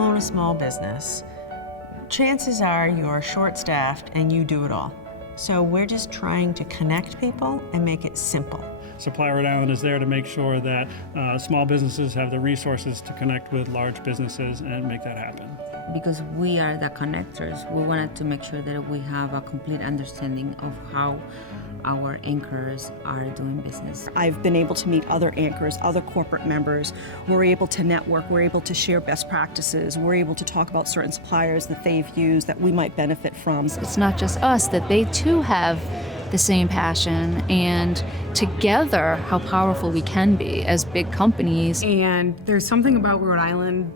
own a small business, chances are you're short-staffed and you do it all. So we're just trying to connect people and make it simple. Supply Rhode Island is there to make sure that small businesses have the resources to connect with large businesses and make that happen. Because we are the connectors, we wanted to make sure that we have a complete understanding of how our anchors are doing business. I've been able to meet other anchors, other corporate members. We're able to network, we're able to share best practices, we're able to talk about certain suppliers that they've used that we might benefit from. It's not just us, that they too have the same passion, and together how powerful we can be as big companies. And there's something about Rhode Island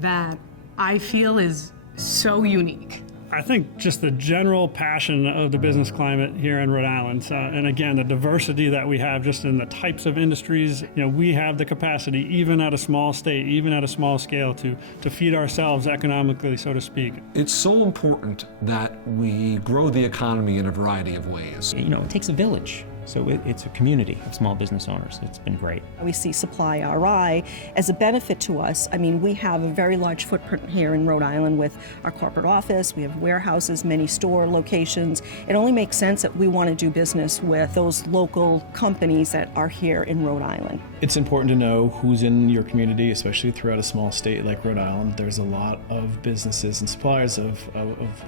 that I feel is so unique. I think just the general passion of the business climate here in Rhode Island, and again, the diversity that we have just in the types of industries, we have the capacity, even at a small state, even at a small scale, to feed ourselves economically, so to speak. It's so important that we grow the economy in a variety of ways. It takes a village. So it's a community of small business owners. It's been great. We see SupplyRI as a benefit to us. I mean, we have a very large footprint here in Rhode Island with our corporate office. We have warehouses, many store locations. It only makes sense that we want to do business with those local companies that are here in Rhode Island. It's important to know who's in your community, especially throughout a small state like Rhode Island. There's a lot of businesses and suppliers of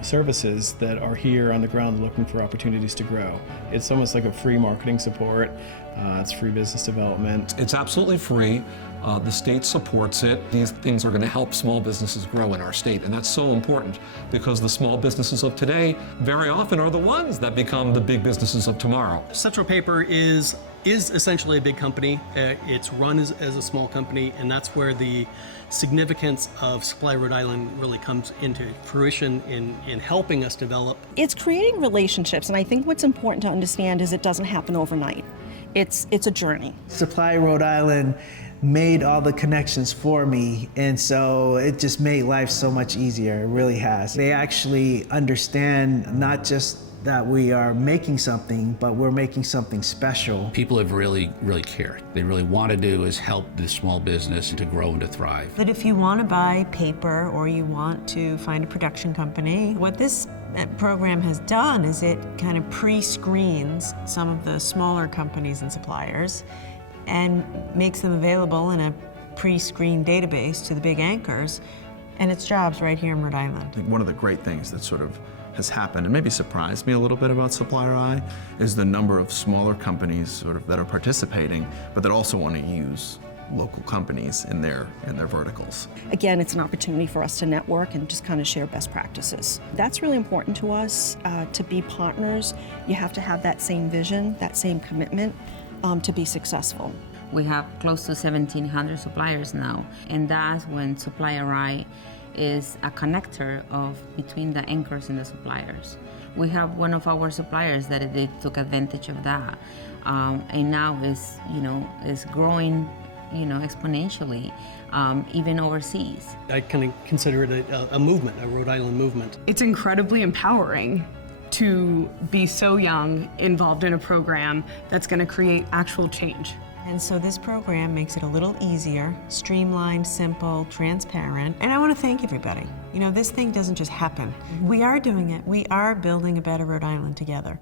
services that are here on the ground looking for opportunities to grow. It's almost like a free marketing support. It's free business development. It's absolutely free. The state supports it. These things are going to help small businesses grow in our state, and that's so important because the small businesses of today very often are the ones that become the big businesses of tomorrow. Central Paper is essentially a big company. It's run as a small company, and that's where the significance of Supply Rhode Island really comes into fruition in helping us develop. It's creating relationships, and I think what's important to understand is it doesn't happen overnight. It's a journey. Supply Rhode Island made all the connections for me, and so it just made life so much easier. It really has. They actually understand not just that we are making something, but we're making something special. People have really cared. They really want to do is help this small business to grow and to thrive. But if you want to buy paper or you want to find a production company, what this program has done is it kind of pre-screens some of the smaller companies and suppliers and makes them available in a pre-screened database to the big anchors, and it's jobs right here in Rhode Island. I think one of the great things that sort of has happened, and maybe surprised me a little bit about SupplyRI, is the number of smaller companies sort of that are participating, but that also want to use local companies in their verticals. Again, it's an opportunity for us to network and just kind of share best practices. That's really important to us. To be partners, you have to have that same vision, that same commitment to be successful. We have close to 1,700 suppliers now, and that's when SupplyRI is a connector between the anchors and the suppliers. We have one of our suppliers that they took advantage of that, and now is growing, exponentially, even overseas. I kind of consider it a movement, a Rhode Island movement. It's incredibly empowering to be so young, involved in a program that's going to create actual change. And so this program makes it a little easier, streamlined, simple, transparent. And I want to thank everybody. This thing doesn't just happen. We are doing it. We are building a better Rhode Island together.